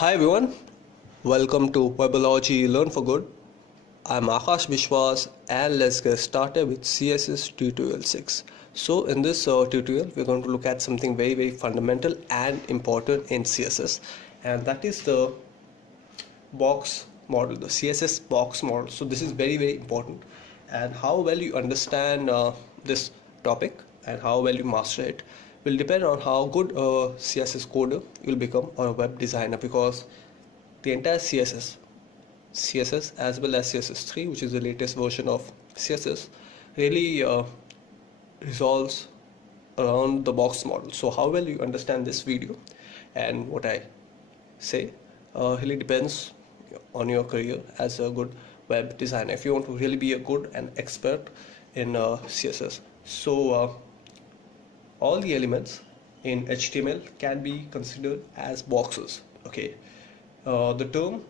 Hi everyone, welcome to Webology Learn for Good. I'm Aakash Biswas and let's get started with CSS tutorial 6. So in this tutorial we're going to look at something very fundamental and important in CSS, and that is the box model, the CSS box model. So this is very important, and how well you understand this topic and how well you master it will depend on how good a CSS coder you'll become or a web designer, because the entire CSS as well as CSS3, which is the latest version of CSS, really resolves around the box model. So how well you understand this video and what I say really depends on your career as a good web designer, if you want to really be a good and expert in CSS. So all the elements in HTML can be considered as boxes. Okay, the term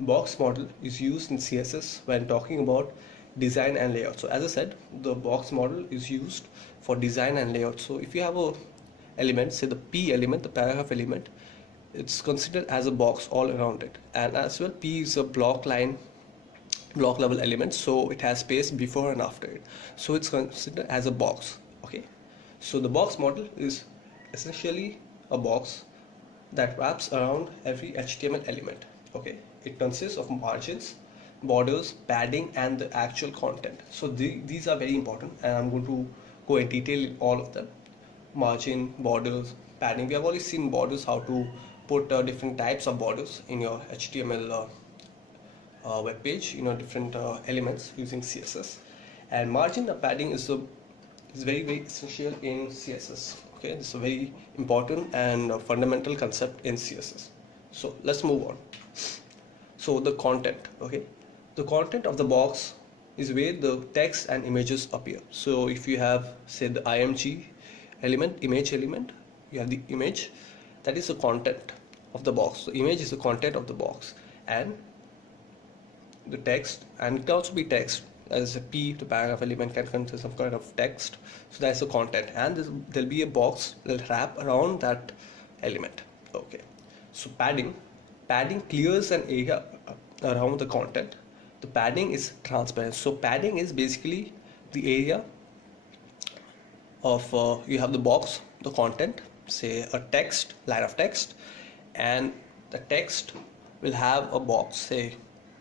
box model is used in CSS when talking about design and layout. So as I said, the box model is used for design and layout. So if you have a element, say the P element, the paragraph element, it's considered as a box all around it. And as well, P is a block level element, so it has space before and after it, so it's considered as a box. Okay, so the box model is essentially a box that wraps around every HTML element. Okay, it consists of margins, borders, padding, and the actual content. So these are very important, and I'm going to go in detail in all of them. Margin, borders, padding. We have already seen borders, how to put different types of borders in your HTML web page, different elements using CSS. And margin and padding is very essential in CSS. Okay, this is a very important and fundamental concept in CSS. So let's move on. So the content. Okay, the content of the box is where the text and images appear. So if you have, say, the img element, image element, you have the image, that is the content of the box. The image is the content of the box, and the text, and it can also be text, as a P, the paragraph element, can contain some kind of text. So that's the content, and there'll be a box that will wrap around that element. Okay, so padding clears an area around the content. The padding is transparent. So padding is basically the area of you have the box, the content, say a text, line of text, and the text will have a box, say,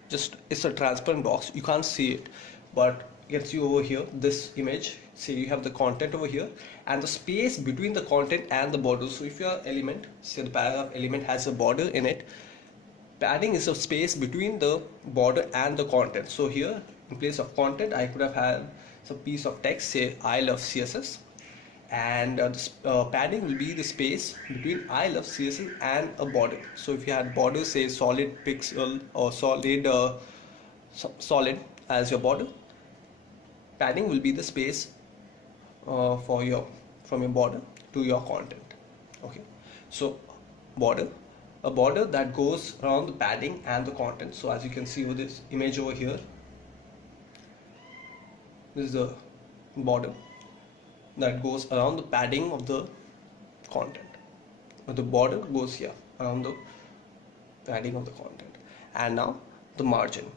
just it's a transparent box, you can't see it, but you can see over here this image. Say you have the content over here and the space between the content and the border. So if your element, say the paragraph element, has a border in it, padding is a space between the border and the content. So here, in place of content, I could have had some piece of text, say I love CSS, and padding will be the space between I love CSS and a border. So if you had border, say solid pixel or solid as your border, padding will be the space from your border to your content. Okay, so a border that goes around the padding and the content. So as you can see with this image over here, this is the border that goes around the padding of the content, but the border goes here around the padding of the content. And now the margin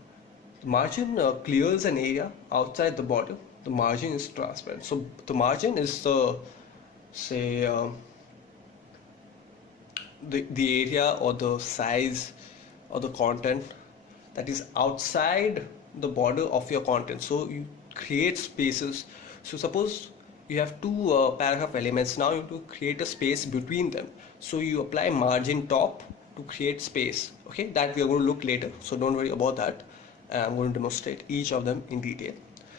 clears an area outside the border. The margin is transparent. So the margin is the, say, the area or the size or the content that is outside the border of your content. So you create spaces. So suppose you have two paragraph elements. Now you have to create a space between them. So you apply margin top to create space. Okay, that we are going to look later, so don't worry about that. I'm going to demonstrate each of them in detail.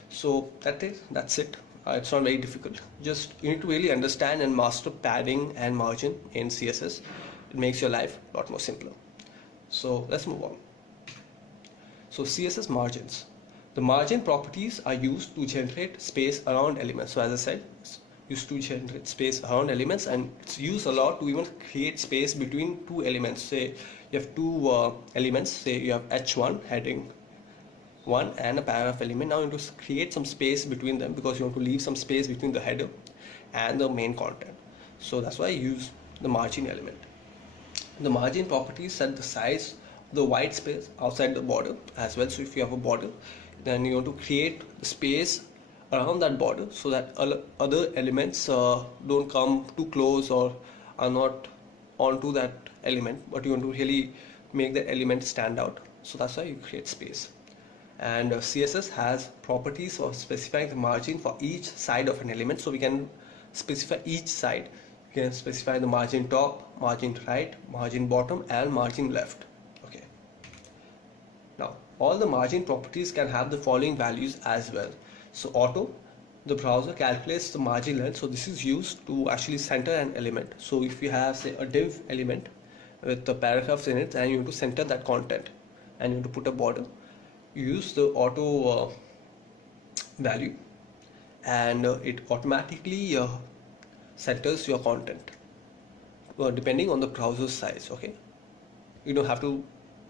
So that's it. It's not very difficult. Just you need to really understand and master padding and margin in CSS. It makes your life a lot more simpler. So let's move on. So CSS margins. The margin properties are used to generate space around elements. So as I said, it's used to generate space around elements, and it's used a lot to even create space between two elements. Say you have two elements, say you have h1 heading 1 and a paragraph element. Now you need to create some space between them because you want to leave some space between the header and the main content. So that's why I use the margin element. The margin properties set the size of the white space outside the border as well. So if you have a border, then you want to create the space around that border so that other elements don't come too close or are not onto that element, but you want to really make that element stand out. So that's why you create space. And CSS has properties for specifying the margin for each side of an element. So we can specify each side. You can specify the margin top, margin right, margin bottom, and margin left. Okay. Now all the margin properties can have the following values as well. So auto, the browser calculates the margin length. So this is used to actually center an element. So if you have, say, a div element with the paragraphs in it and you want to center that content and you want to put a border, you use the auto value, and it automatically centers your content depending on the browser size. Okay, you don't have to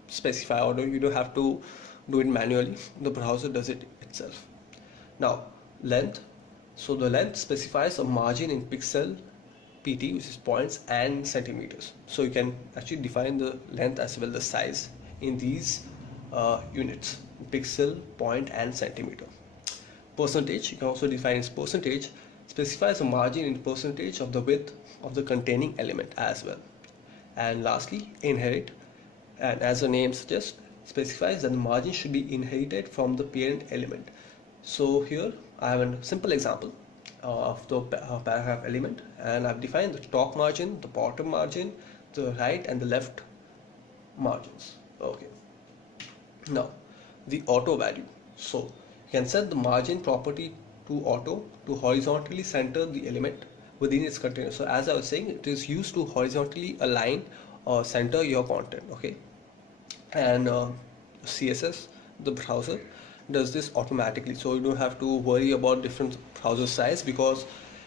specify auto, you don't have to do it manually, the browser does it itself. Now length, so the length specifies a margin in pixel pt, which is points, and centimeters. So you can actually define the length as well the size in these units: pixel, point, and centimeter. Percentage, you can also define as percentage, specifies a margin in percentage of the width of the containing element as well. And lastly, inherit, and as the name suggests, specifies that the margin should be inherited from the parent element. So here I have a simple example of the paragraph element, and I've defined the top margin, the bottom margin, the right and the left margins. Okay. Now the auto value, so you can set the margin property to auto to horizontally center the element within its container. So as I was saying, it is used to horizontally align or center your content. Okay, and CSS, the browser, does this automatically, so you don't have to worry about different browser size, because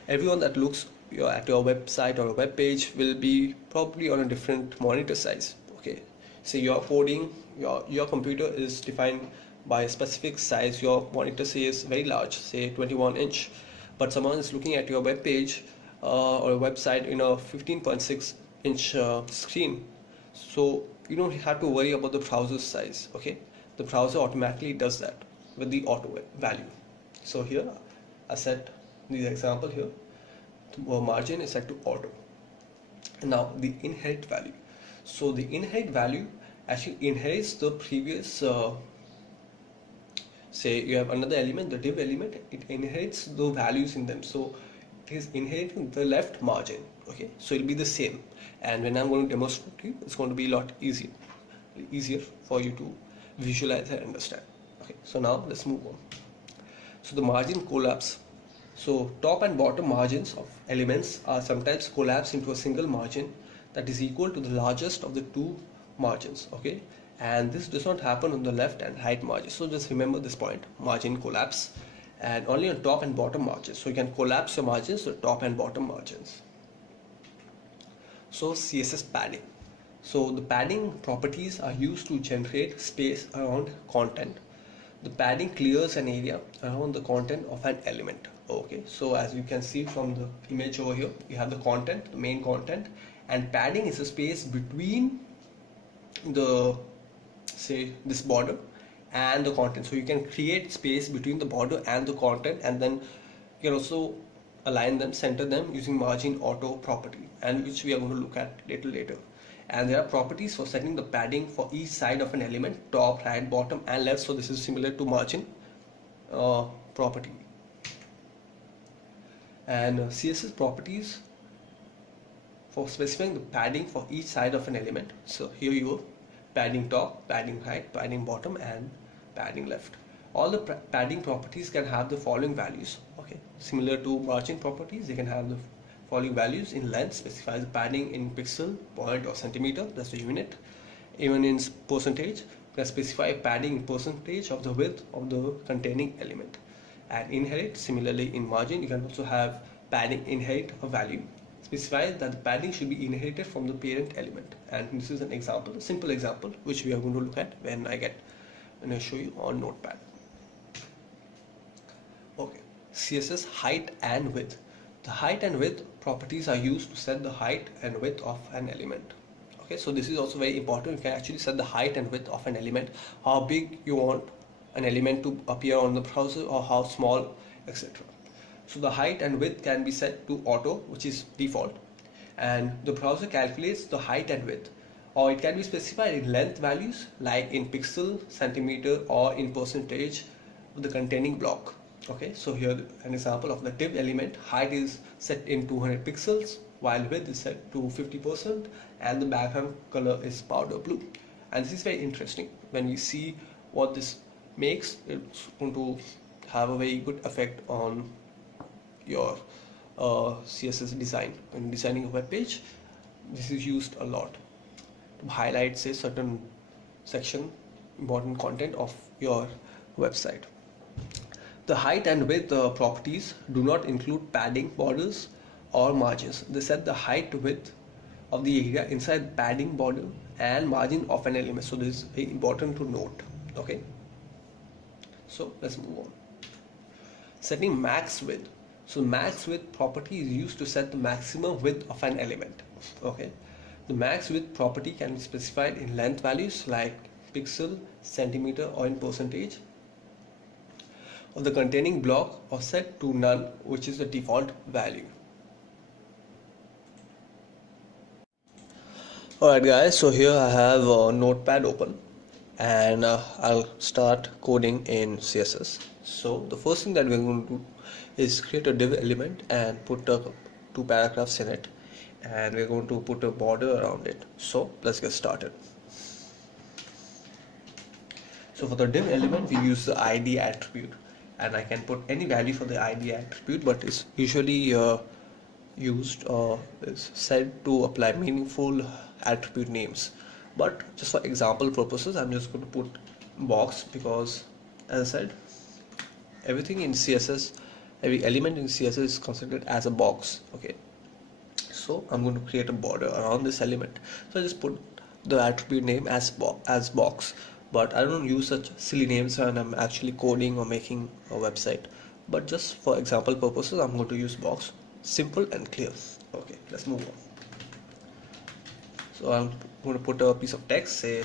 everyone that looks at your website or a web page will be probably on a different monitor size. Okay, so you're coding, your computer is defined by a specific size. Your monitor says very large, say 21-inch, but someone is looking at your web page or a website in a 15.6-inch screen, so you don't have to worry about the browser size. Okay, the browser automatically does that with the auto value. So here I set the example here, the margin is set to auto. Now the inherit value, so the inherit value actually inherits the previous say you have another element, the div element, it inherits the values in them, so it is inheriting the left margin. Okay, so it'll be the same, and when I'm going to demonstrate to you, it's going to be a lot easier for you to visualize and understand. Okay, so now let's move on. So the margin collapse, so top and bottom margins of elements are sometimes collapsed into a single margin that is equal to the largest of the two margins. Okay, and this does not happen on the left and right margins, so just remember this point, margin collapse, and only on top and bottom margins. So you can collapse your margins to top and bottom margins. So CSS padding, so the padding properties are used to generate space around content. The padding clears an area around the content of an element. Okay, so as you can see from the image over here, you have the content, the main content, and padding is a space between the, say, this border and the content. So you can create space between the border and the content, and then you can also align them, center them using margin auto property, and which we are going to look at later. And there are properties for setting the padding for each side of an element, top, right, bottom, and left. So this is similar to margin property. And CSS properties for specifying the padding for each side of an element. So here you go, padding top, padding right, padding bottom, and padding left. All the padding properties can have the following values. Okay, similar to margin properties, they can have the following values. In length, specifies the padding in pixel, point, or centimeter, that's the unit. Even in percentage, you can specify padding in percentage of the width of the containing element. And inherit, similarly in margin, you can also have padding inherit a value. Specify that the padding should be inherited from the parent element. And this is an example, a simple example, which we are going to look at when I show you on Notepad. Okay, CSS height and width. The height and width properties are used to set the height and width of an element. Okay. Okay, so this is also very important. You can actually set the height and width of an element, how big you want an element to appear on the browser or how small, etc. So the height and width can be set to auto, which is default, and the browser calculates the height and width, or it can be specified in length values like in pixel, centimeter, or in percentage of the containing block. Okay, so here an example of the div element. Height is set in 200 pixels while width is set to 50% and the background color is powder blue. And this is very interesting. When we see what this makes, it's going to have a very good effect on your CSS design. When designing a web page, this is used a lot to highlight, say, certain section, important content of your website. The height and width properties do not include padding, borders, or margins. They set the height, width of the area inside padding, border, and margin of an element. So this is very important to note. Okay, so let's move on. Setting max width. So max width property is used to set the maximum width of an element. Okay, the max width property can be specified in length values like pixel, centimeter, or in percentage of the containing block, or set to none, which is the default value. Alright guys, so here I have a notepad open and I'll start coding in CSS. So the first thing that we're going to do is create a div element and put two paragraphs in it, and we're going to put a border around it. So let's get started. So for the div element we use the ID attribute, and I can put any value for the ID attribute, but it's usually used is said to apply meaningful attribute names. But just for example purposes, I'm just going to put box, because as I said, everything in CSS, every element in CSS is considered as a box. Okay, so I'm going to create a border around this element. So I just put the attribute name as box, but I don't use such silly names when I'm actually coding or making a website. But just for example purposes, I'm going to use box. Simple and clear. Okay, let's move on. So I'm going to put a piece of text, say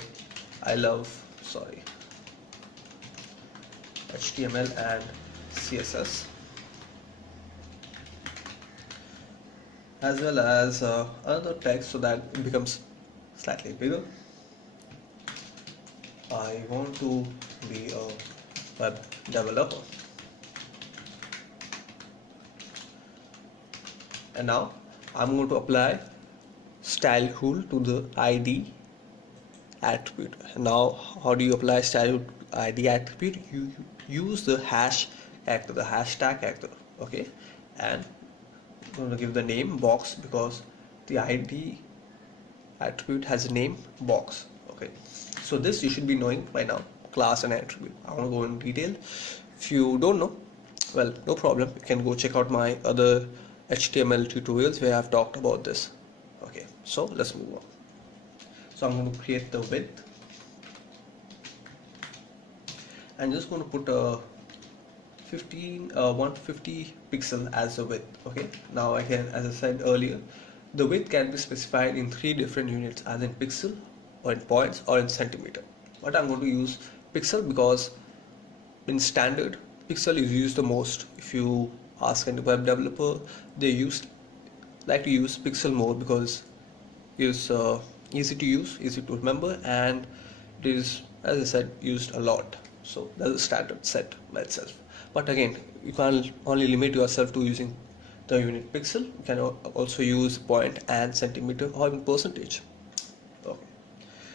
I love HTML and CSS, as well as another text so that it becomes slightly bigger. I want to be a web developer. And now I'm going to apply style tool to the ID attribute. And now how do you apply style to ID attribute? You use the hash character, the hashtag character. Okay, and I'm going to give the name box because the ID attribute has a name box. Okay, so this you should be knowing by now, class and attribute. I want to go in detail. If you don't know, well, no problem, you can go check out my other HTML tutorials where I've talked about this. Okay, so let's move on. So I'm going to create the width. I'm just going to put a 150 pixel as the width. Okay, now I can, as I said earlier, the width can be specified in 3 different units, as in pixel, or in points, or in centimeter. But I'm going to use pixel because in standard pixel is used the most. If you ask any web developer, they like to use pixel more because it's easy to use, easy to remember, and it is, as I said, used a lot. So that's a standard set by itself. But again, you can't only limit yourself to using the unit pixel. You can also use point and centimeter or even percentage. Okay,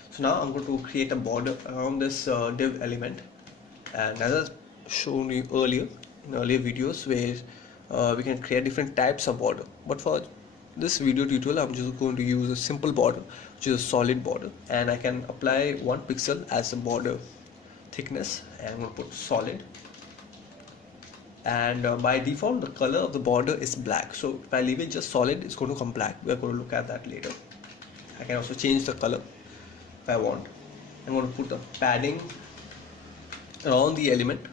so now I'm going to create a border around this div element, and as I've shown you earlier in earlier videos, where we can create different types of border. But for this video tutorial, I'm just going to use a simple border, which is a solid border, and I can apply 1 pixel as the border thickness, and I'm going to put solid. And by default, the color of the border is black. So if I leave it just solid, it's going to come black. We're going to look at that later. I can also change the color if I want. I'm going to put the padding around the element.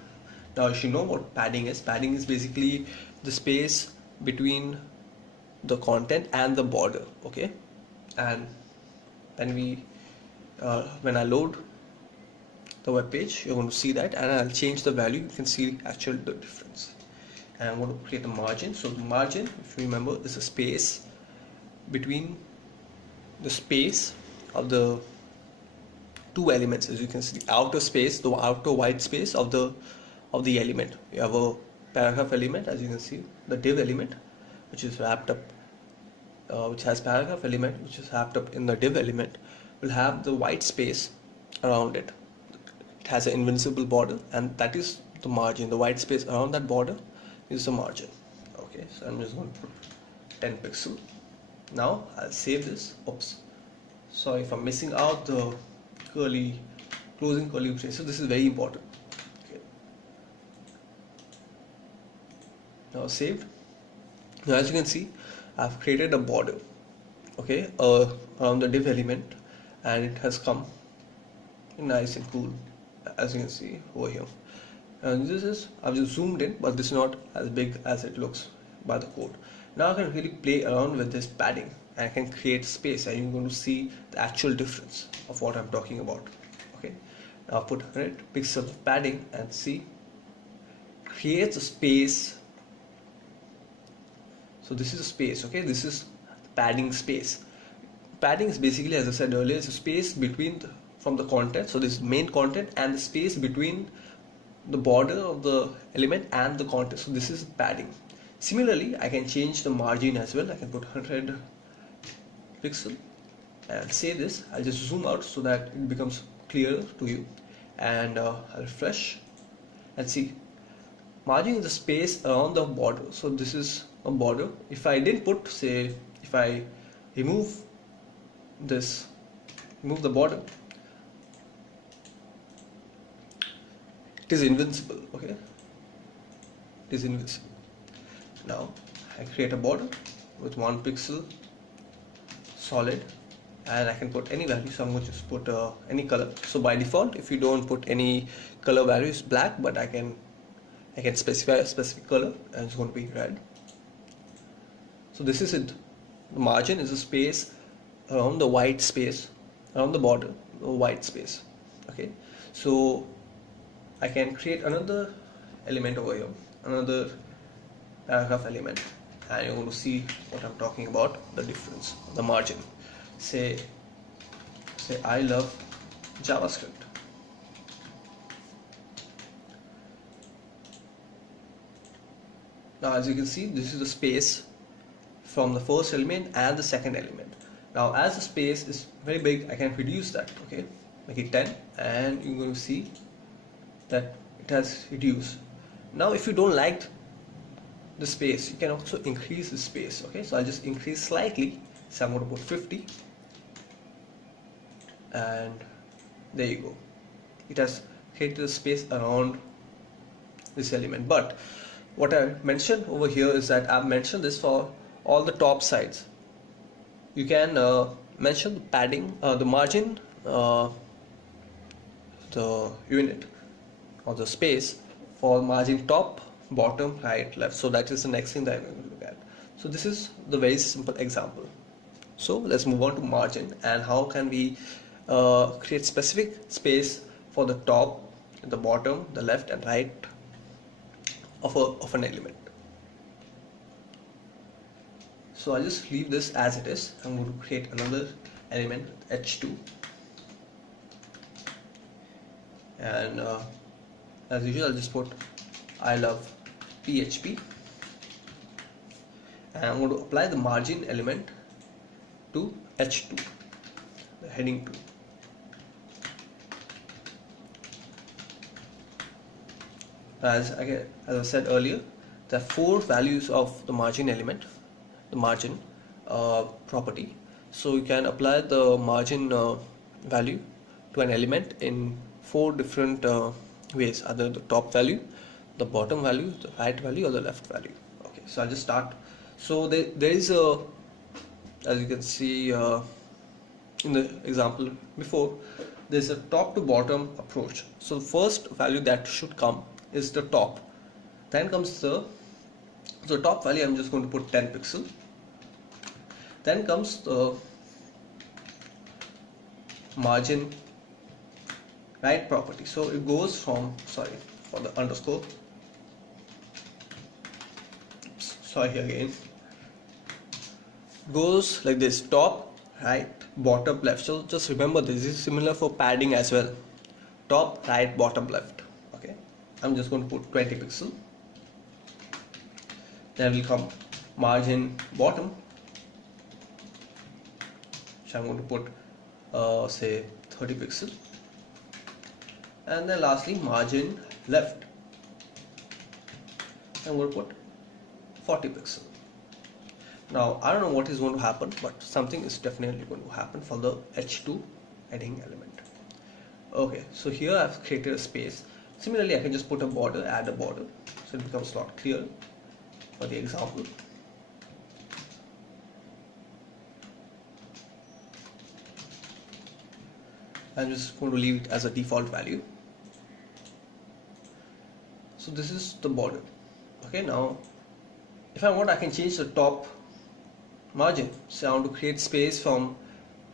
Now you should know what padding is. Padding is basically the space between the content and the border. Okay, and when I load the web page, you're going to see that, and I'll change the value. You can see actually the difference. And I'm going to create a margin. So the margin, if you remember, is a space between the space of the two elements. As you can see, the outer space, the outer white space of the element. You have a paragraph element, as you can see, the div element, which is wrapped up, which has paragraph element, which is wrapped up in the div element, will have the white space around it. It has an invincible border, and that is the margin. The white space around that border is the margin. Okay, so I'm just going to put 10 pixel. Now I'll save this. Oops, sorry if I'm missing out the closing curly braces. So this is very important. Okay. Now saved. Now as you can see, I've created a border, okay, around the div element, and it has come nice and cool, as you can see over here. And this is, I've just zoomed in, but this is not as big as it looks by the code. Now I can really play around with this padding, and I can create space, and you're going to see the actual difference of what I'm talking about. Okay, now put 100 pixel of padding and see, creates a space. So this is a space, okay, this is padding space. Padding is basically, as I said earlier, it's a space between from the content. So this is main content and the space between the border of the element and the content. So this is padding. Similarly, I can change the margin as well. I can put 100 pixel and save this. I'll just zoom out so that it becomes clearer to you, and I'll refresh and see, margin is the space around the border. So this is a border. If I didn't put, say, if I remove this, remove the border, it is invincible. Okay, it is invincible. Now I create a border with 1 pixel solid, and I can put any value. So I'm going to just put any color. So by default, if you don't put any color value, it's black, but I can specify a specific color, and it's going to be red. So this is it. The margin is a space around the white space, around the border, the white space. Okay, so I can create another element over here, another paragraph element, and you're going to see what I'm talking about, the difference, the margin. Say I love JavaScript. Now as you can see, this is the space from the first element and the second element. Now as the space is very big, I can reduce that. Okay, make it 10, and you're going to see that it has reduced. Now if you don't like the space, you can also increase the space. Okay, so I'll just increase slightly. So I'm going to put 50, and there you go. It has created a space around this element. But what I mentioned over here is that I've mentioned this for all the top sides. You can mention the padding, the margin, the unit or the space for margin top, bottom, right, left. So that is the next thing that I'm going to look at. So this is the very simple example. So let's move on to margin, and how can we create specific space for the top, the bottom, the left and right of an element. So I'll just leave this as it is. I'm going to create another element, h2, and as usual I'll just put I love PHP, and I'm going to apply the margin element to h2, the heading 2. As I said earlier, there are 4 values of the margin element, the margin property. So you can apply the margin value to an element in 4 different ways, either the top value, the bottom value, the right value, or the left value. Okay, so I'll just start. So there is a, as you can see in the example before, there's a top to bottom approach. So the first value that should come is the top. Then comes the top value. I'm just going to put 10 pixel. Then comes the margin right property. So it goes from, sorry for the underscore, sorry again, goes like this: top, right, bottom, left. So just remember this is similar for padding as well: top, right, bottom, left. Okay, I'm just going to put 20 pixel. Then will come margin bottom, so I'm going to put say 30 pixel, and then lastly margin left, I'm going to put 40 pixel. Now I don't know what is going to happen, but something is definitely going to happen for the H2 heading element. Okay, so here I've created a space. Similarly, I can just put a border, add a border, so it becomes a lot clearer for the example. I'm just going to leave it as a default value. So this is the border. Okay, now if I want, I can change the top margin. So I want to create space from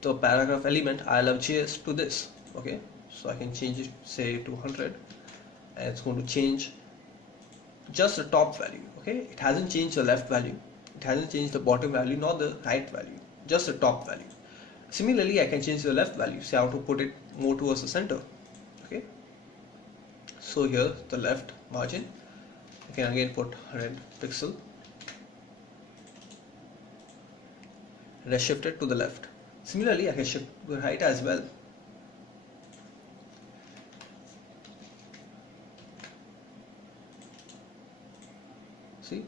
the paragraph element I love JS to this. Okay, so I can change it, say, to 100, and it's going to change just the top value. Okay, it hasn't changed the left value, it hasn't changed the bottom value, nor the right value, just the top value. Similarly, I can change the left value. Say I want to put it more towards the center. Okay, so here the left margin, I can again put 100 pixel, and I shift it to the left. Similarly, I can shift to the right as well. See,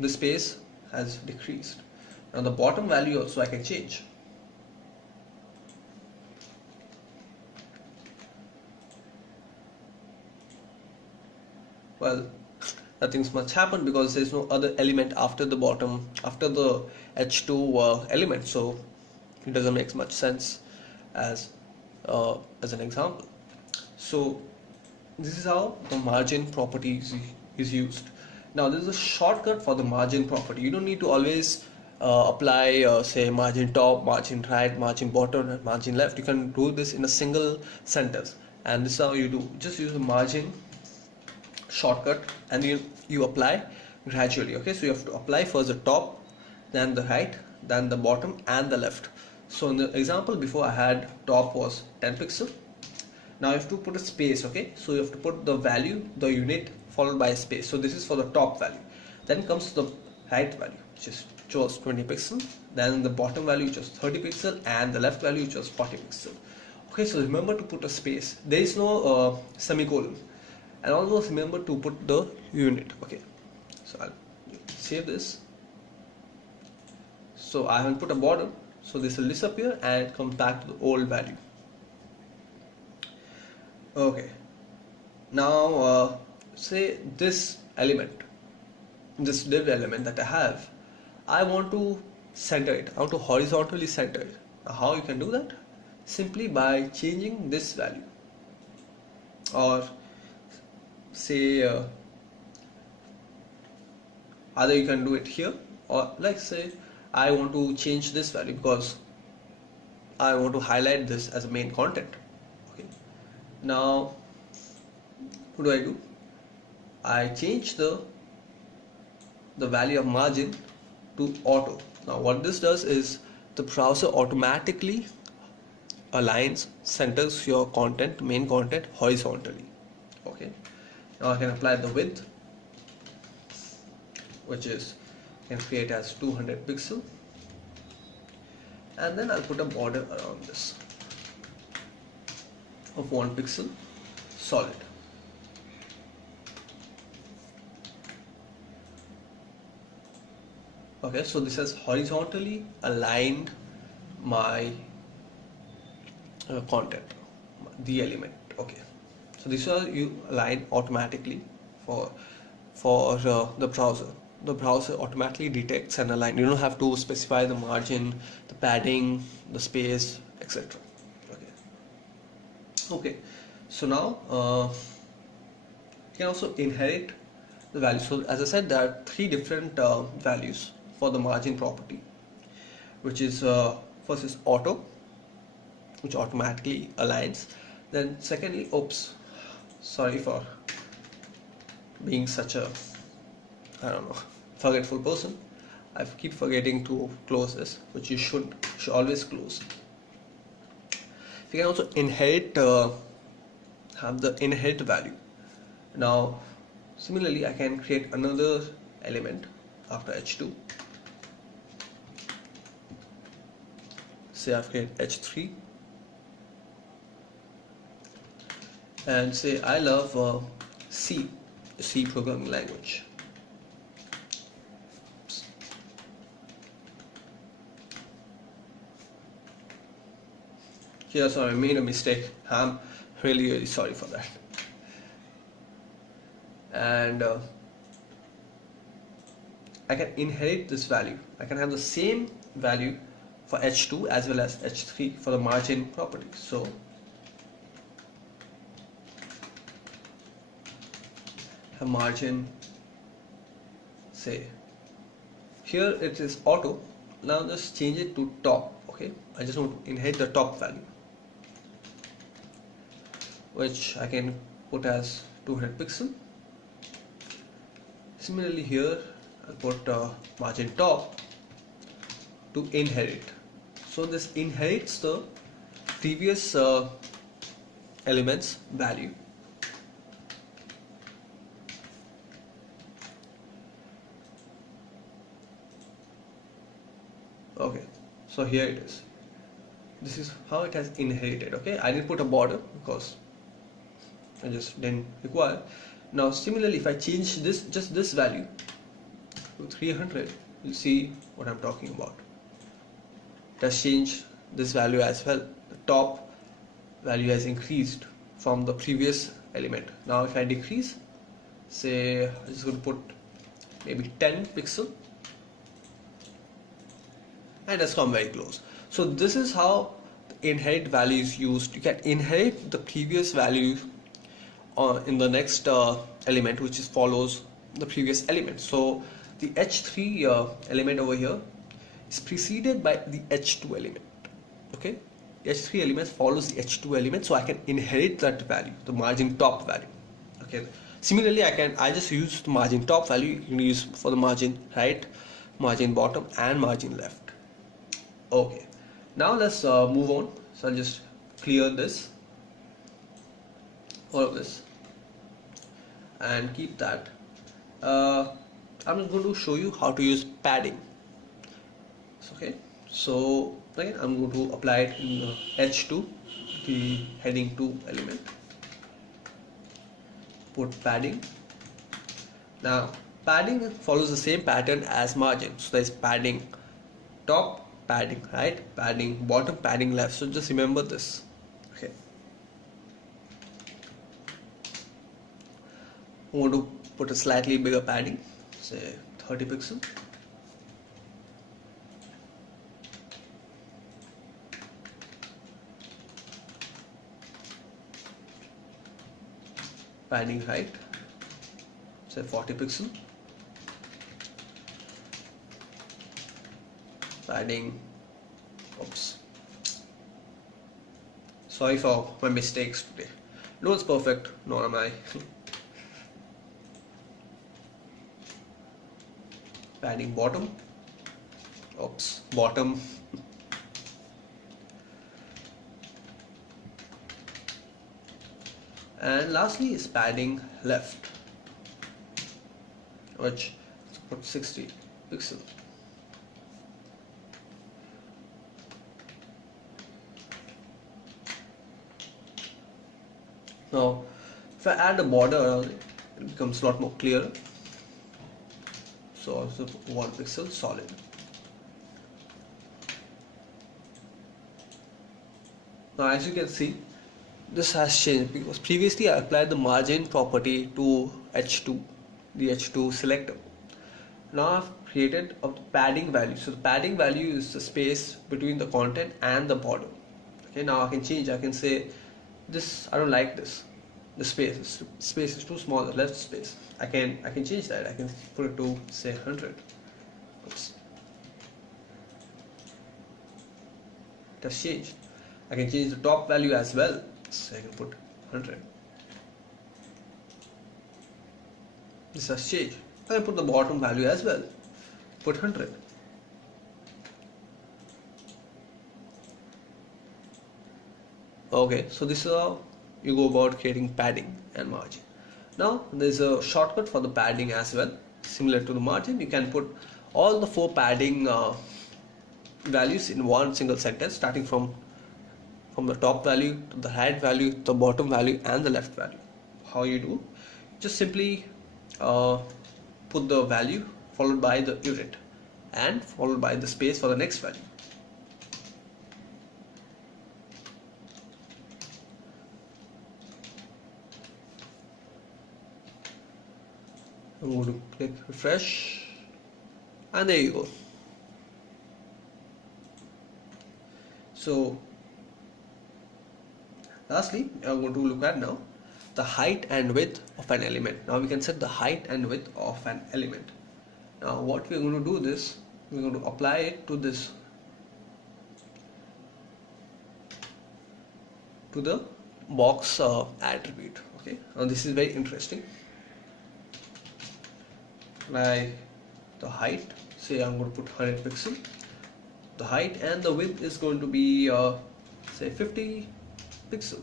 the space has decreased. Now the bottom value also I can change. Well, nothing's much happened because there's no other element after the bottom, after the H2 element, so it doesn't make much sense as an example. So this is how the margin property is used. Now there is a shortcut for the margin property. You don't need to always apply say margin top, margin right, margin bottom, and margin left. You can do this in a single sentence, and this is how you do. Just use the margin shortcut, and you apply gradually. Okay, so you have to apply first the top, then the right, then the bottom, and the left. So in the example before, I had top was 10 pixel. Now you have to put a space. Okay, so you have to put the value, the unit, followed by a space. So this is for the top value. Then comes the right value, which is chose 20 pixel, then the bottom value, which was 30 pixel, and the left value, which was 40 pixel. Okay, so remember to put a space. There is no semicolon. And also remember to put the unit. Okay, so I'll save this. So I haven't put a border, so this will disappear and come back to the old value. Okay, now say this element, this div element that I have, I want to center it. I want to horizontally center it. Now how you can do that? Simply by changing this value, or say either you can do it here, or like say I want to change this value because I want to highlight this as a main content. Okay, now what do? I change the value of margin to auto. Now what this does is the browser automatically aligns, centers your content, main content, horizontally. Okay, now I can apply the width, which is can create as 200 pixel, and then I'll put a border around this of 1 pixel solid. Okay, so this has horizontally aligned my content, the element. Okay, so this is you align automatically for the browser. The browser automatically detects and align. You don't have to specify the margin, the padding, the space, etc. Okay, so now you can also inherit the value. So as I said, there are 3 different values for the margin property, which is first is auto, which automatically aligns. Then secondly, oops, sorry for being such a, I don't know, forgetful person. I keep forgetting to close this, which you should always close. You can also inherit, have the inherit value. Now similarly, I can create another element after h2. Say I've created h3 and say I love C programming language. Here, sorry, I made a mistake. I'm really sorry for that. And I can inherit this value. I can have the same value for h2 as well as h3 for the margin property. So a margin, say here it is auto. Now just change it to top. Okay, I just want to inherit the top value, which I can put as 200 pixel. Similarly here I'll put margin top to inherit. So this inherits the previous element's value. Okay, so here it is. This is how it has inherited. Okay, I didn't put a border because I just didn't require. Now similarly, if I change this, just this value to 300, you'll see what I'm talking about. It has changed this value as well. The top value has increased from the previous element. Now if I decrease, say I'm just going to put maybe 10 pixel, and it's come very close. So this is how the inherit value is used. You can inherit the previous value in the next element, which is follows the previous element. So the h3 element over here is preceded by the h2 element. Okay, the h3 element follows the h2 element, so I can inherit that value, the margin top value. Okay, similarly I just use the margin top value. You can use for the margin right, margin bottom, and margin left. Okay, now let's move on. So I'll just clear this, all of this, and keep that. I'm just going to show you how to use padding. Okay, so again I'm going to apply it in the h2, the heading 2 element. Put padding. Now padding follows the same pattern as margin. So there's padding top, padding right, padding bottom, padding left. So just remember this. Okay, I want to put a slightly bigger padding, say 30 pixel. Padding height, say 40 pixel. Padding, oops, sorry for my mistakes today. No one's perfect, nor am I. Padding bottom, oops, bottom. And lastly is padding left, which let's put 60 pixel. Now if I add a border around it, it becomes a lot more clearer. So also 1 pixel solid. Now as you can see, this has changed because previously I applied the margin property to h2, the h2 selector. Now I've created a padding value. So the padding value is the space between the content and the border. Okay, now I can change. I can say this, I don't like this. The space is too small. The left space. I can change that. I can put it to say 100. Oops. It has changed. I can change the top value as well, so I can put 100. This has changed. I can put the bottom value as well, put 100. Okay, so this is how you go about creating padding and margin. Now there's a shortcut for the padding as well, similar to the margin. You can put all the 4 padding values in one single sentence, starting from the top value to the height value, the bottom value, and the left value. How you do? Just simply put the value followed by the unit and followed by the space for the next value. I'm going to click refresh, and there you go. So lastly, I'm going to look at now the height and width of an element. Now we can set the height and width of an element. Now what we're going to do this, we're going to apply it to this, to the box attribute. Okay, now this is very interesting. Like the height, say I'm going to put 100 pixel. The height and the width is going to be say 50 pixel.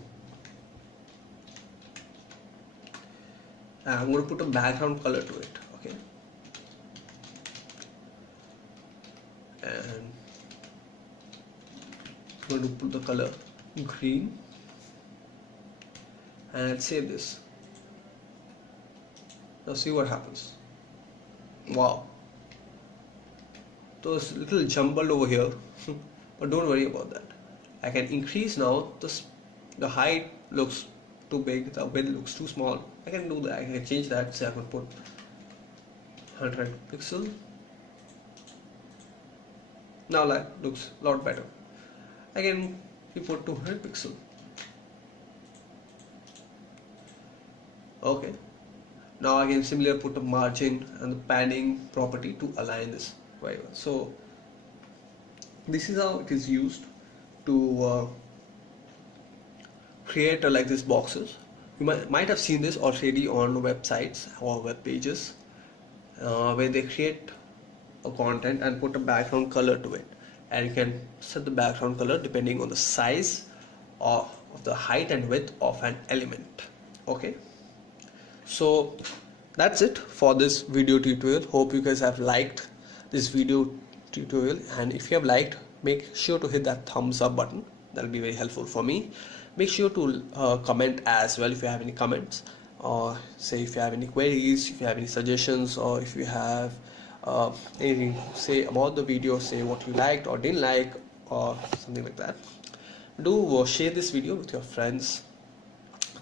And I'm going to put a background color to it. Okay, and I'm going to put the color green, and I'll save this. Now see what happens. Wow, those little jumbled over here, but don't worry about that. I can increase now. The height looks too big, the width looks too small. I can do that. I can change that. Say I can put 100 pixel. Now that looks a lot better. I can put 200 pixel. Okay. Now I can similarly put a margin and the padding property to align this very well. So this is how it is used to create like these boxes. You might have seen this already on websites or web pages where they create a content and put a background color to it, and you can set the background color depending on the size of the height and width of an element. Okay. So that's it for this video tutorial. Hope you guys have liked this video tutorial, and if you have liked, make sure to hit that thumbs up button. That'll be very helpful for me. Make sure to comment as well if you have any comments, or say if you have any queries, if you have any suggestions, or if you have anything to say about the video, say what you liked or didn't like or something like that. Do share this video with your friends,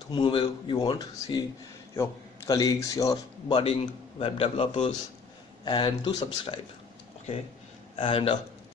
whomever you want, see your colleagues, your budding web developers, and do subscribe. Okay, and